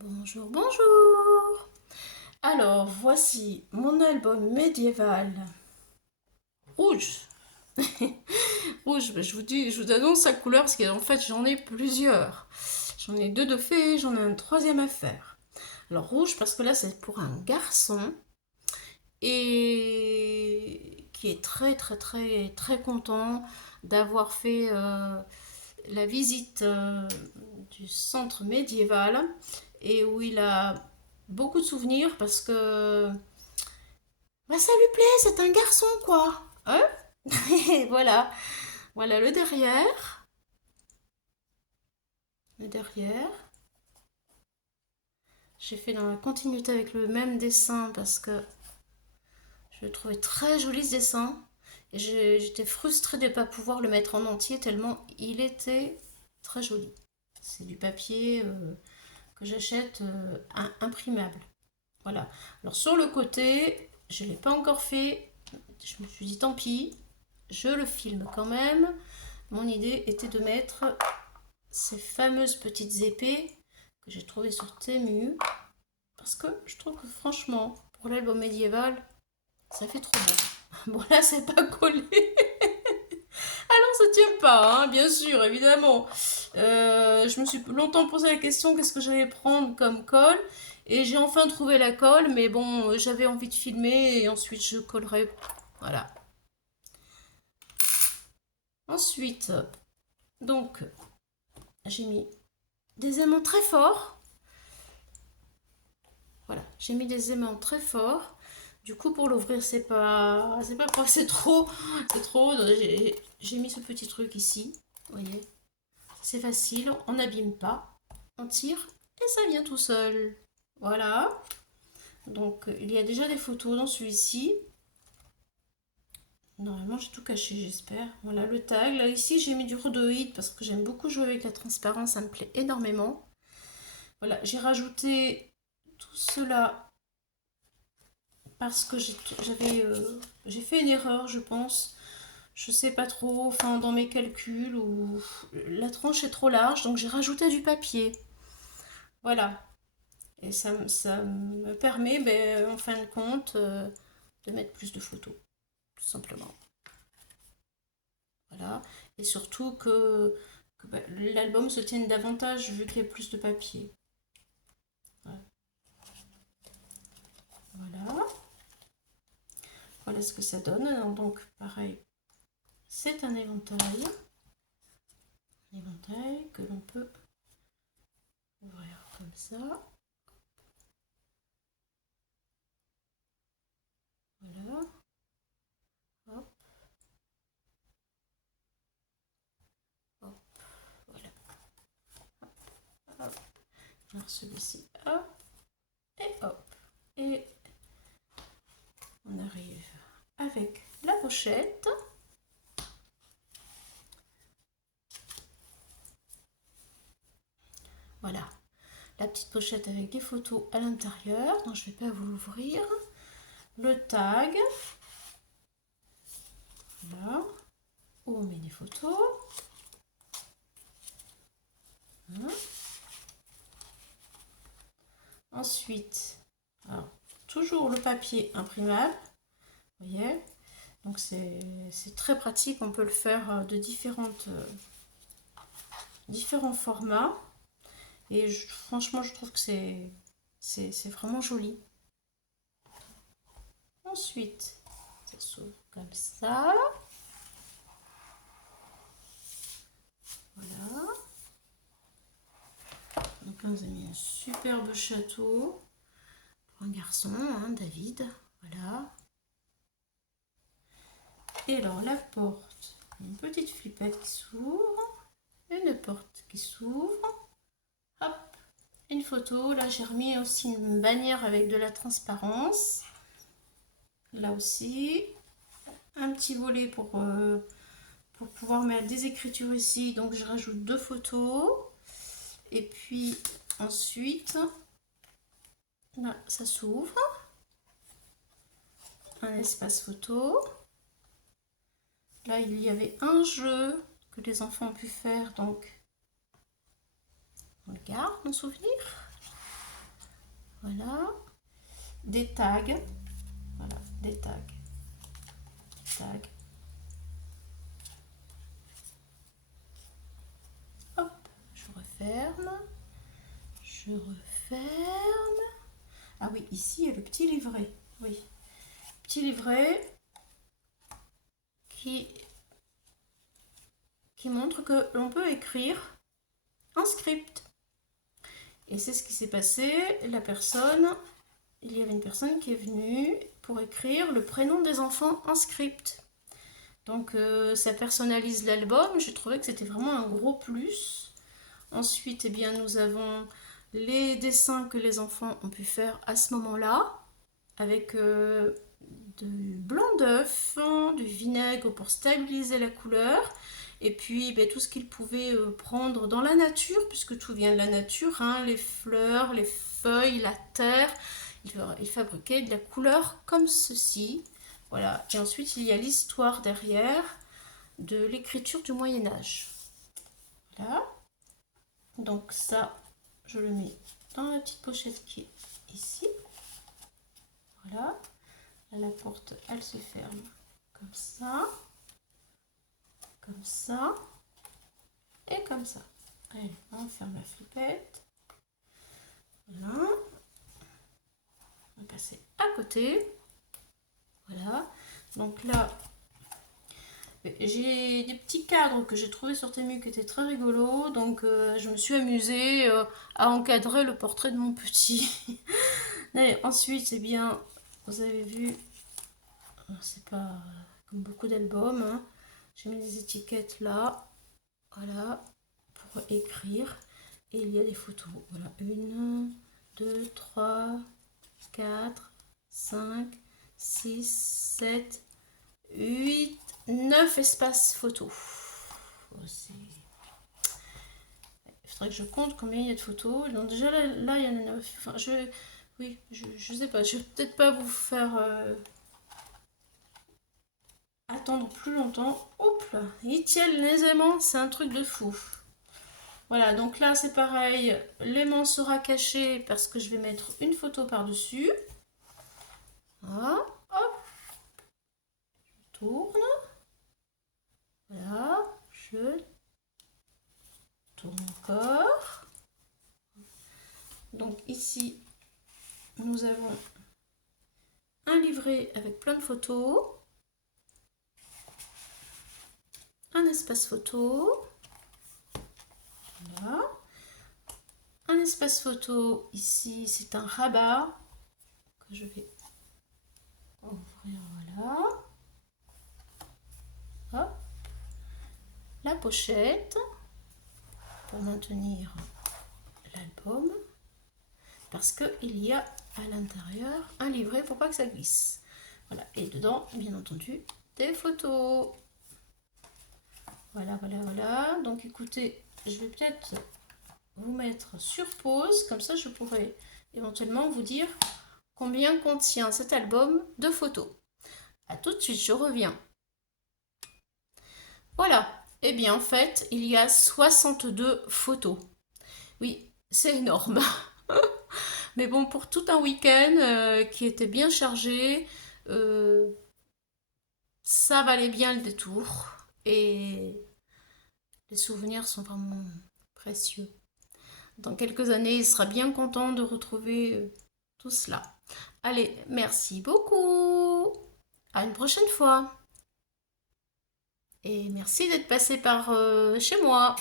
Bonjour, bonjour. Alors, voici mon album médiéval rouge. Rouge, je vous annonce sa couleur parce qu'en fait, j'en ai plusieurs. J'en ai deux de faits, j'en ai un troisième à faire. Alors, rouge parce que là, c'est pour un garçon et qui est très, très, très, très content d'avoir fait la visite du centre médiéval et où il a beaucoup de souvenirs parce que bah, ça lui plaît, c'est un garçon quoi. Hein. Et voilà, voilà le derrière. Le derrière. J'ai fait dans la continuité avec le même dessin parce que je le trouvais très joli ce dessin. Et j'étais frustrée de ne pas pouvoir le mettre en entier tellement il était très joli. C'est du papier que j'achète imprimable. Voilà. Alors sur le côté, je ne l'ai pas encore fait. Je me suis dit tant pis, je le filme quand même. Mon idée était de mettre ces fameuses petites épées que j'ai trouvées sur Temu. Parce que je trouve que franchement, pour l'album médiéval, ça fait trop beau. Bon là, c'est pas collé. Alors ça tient pas, hein, bien sûr, évidemment. Je me suis longtemps posé la question qu'est-ce que j'allais prendre comme colle. Et j'ai enfin trouvé la colle, mais bon, j'avais envie de filmer et ensuite je collerai. Voilà. Ensuite, donc, j'ai mis des aimants très forts. Voilà, j'ai mis des aimants très forts. Du coup, pour l'ouvrir, c'est pas quoi, c'est trop. J'ai mis ce petit truc ici, vous voyez. C'est facile, on n'abîme pas, on tire et ça vient tout seul. Voilà. Donc, il y a déjà des photos dans celui-ci. Normalement, j'ai tout caché, j'espère. Voilà le tag. Là, ici, j'ai mis du rhodoïde parce que j'aime beaucoup jouer avec la transparence, ça me plaît énormément. Voilà, j'ai rajouté tout cela parce que j'ai fait une erreur, je pense. Je sais pas trop, enfin dans mes calculs, ou la tranche est trop large, donc j'ai rajouté du papier. Voilà. Et ça me permet, ben, en fin de compte, de mettre plus de photos, tout simplement. Voilà. Et surtout que ben, l'album se tienne davantage vu qu'il y a plus de papier. Voilà. Voilà. Voilà ce que ça donne. Donc, pareil, c'est un éventail. Un éventail que l'on peut ouvrir comme ça. Voilà. Hop. Hop. Voilà. Hop. Alors celui-ci. Hop. Et hop. Et on arrive avec la pochette. Voilà. La petite pochette avec des photos à l'intérieur. Donc je ne vais pas vous l'ouvrir. Le tag. Voilà. Où on met des photos. Voilà. Ensuite, alors, toujours le papier imprimable. Vous voyez. Donc c'est très pratique. On peut le faire de différents formats. Et franchement, je trouve que c'est vraiment joli. Ensuite, ça s'ouvre comme ça. Voilà. Donc là, vous avez mis un superbe château pour un garçon, hein, David. Voilà. Et alors, la porte, une petite flippette qui s'ouvre. Une porte qui s'ouvre. Hop, une photo. Là, j'ai remis aussi une bannière avec de la transparence. Là aussi, un petit volet pour pouvoir mettre des écritures ici. Donc, je rajoute deux photos. Et puis, ensuite, là, ça s'ouvre. Un espace photo. Là, il y avait un jeu que les enfants ont pu faire. Donc, on le garde en souvenir. Voilà. Des tags. Voilà, des tags. Tags. Hop, je referme. Je referme. Ah oui, ici, il y a le petit livret. Oui, petit livret qui montre que l'on peut écrire un script. Et c'est ce qui s'est passé. La personne, il y avait une personne qui est venue pour écrire le prénom des enfants en script. Donc ça personnalise l'album. J'ai trouvé que c'était vraiment un gros plus. Ensuite, eh bien, nous avons les dessins que les enfants ont pu faire à ce moment-là, avec du blanc d'œuf, du vinaigre pour stabiliser la couleur, et puis tout ce qu'ils pouvaient prendre dans la nature, puisque tout vient de la nature, hein, les fleurs, les feuilles, la terre. Ils fabriquaient de la couleur comme ceci. Voilà. Et ensuite, il y a l'histoire derrière de l'écriture du Moyen-Âge. Voilà. Donc ça, je le mets dans la petite pochette qui est ici. Voilà. Là, la porte, elle se ferme comme ça, et comme ça. Allez, on ferme la flippette. Voilà. On va passer à côté. Voilà. Donc là, j'ai des petits cadres que j'ai trouvé sur Temu qui étaient très rigolos. Donc je me suis amusée à encadrer le portrait de mon petit. Et ensuite, eh bien, vous avez vu, c'est pas comme beaucoup d'albums, hein. J'ai mis des étiquettes là, voilà, pour écrire. Et il y a des photos. Voilà, 1, 2, 3, 4, 5, 6, 7, 8, 9 espaces photos. Il faudrait que je compte combien il y a de photos. Donc déjà là il y en a 9. Enfin, je sais pas, je vais peut-être pas vous faire attendre plus longtemps. Hop là, ils tiennent aisément, c'est un truc de fou. Voilà, donc là c'est pareil, l'aimant sera caché parce que je vais mettre une photo par-dessus. Voilà, hop, je tourne. Voilà, je tourne encore. Donc ici, nous avons un livret avec plein de photos. Un espace photo. Voilà. Un espace photo ici, c'est un rabat que je vais ouvrir. Voilà. Hop. La pochette pour maintenir l'album parce qu'il y a à l'intérieur un livret pour pas que ça glisse. Voilà. Et dedans, bien entendu, des photos. Voilà, voilà, voilà. Donc écoutez, je vais peut-être vous mettre sur pause, comme ça je pourrai éventuellement vous dire combien contient cet album de photos. A tout de suite, je reviens. Voilà, et bien en fait, il y a 62 photos. Oui, c'est énorme. Mais bon, pour tout un week-end qui était bien chargé, ça valait bien le détour. Et les souvenirs sont vraiment précieux. Dans quelques années, il sera bien content de retrouver tout cela. Allez, merci beaucoup. À une prochaine fois. Et merci d'être passé par chez moi.